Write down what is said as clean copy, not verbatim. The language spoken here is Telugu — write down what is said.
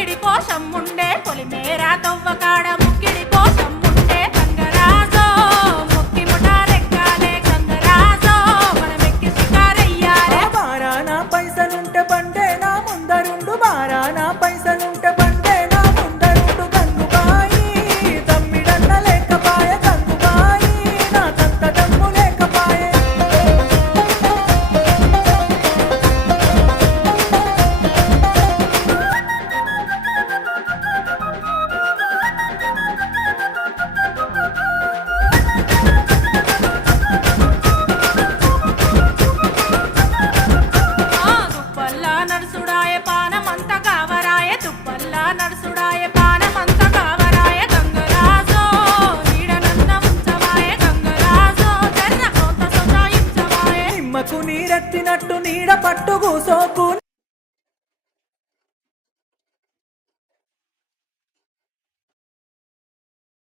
ముక్కిడి కోసం ఉండే పొలిమేరా తవ్వకాడ ముక్కిడి కోసం ఉండే గంగరాజో ముక్కి ముఠారెక్కాలే గంగరాజో మనమెక్కి షికారయ్యాలే బారానా పైసలుంటే బండే నా ముందరుండు బారానా పైసలుంటే బండే నా ముందరుండు గంగుబాయి తమ్మిడన్న లేకపాయ గంగుబాయి నాకంత దమ్ము లేకపాయే దుప్పల్లా నడుసుడాయ పానమంత కావరాయ దుప్పల్లా నడుసుడాయ పానమంత కావరాయ గంగరాజో నీడనన్న ఉంచవాయ గంగరాజో జర్ర కొంత సొంతాయించవాయ నిమ్మకు నీరెత్తినట్టు నీడ పట్టు కూసోకు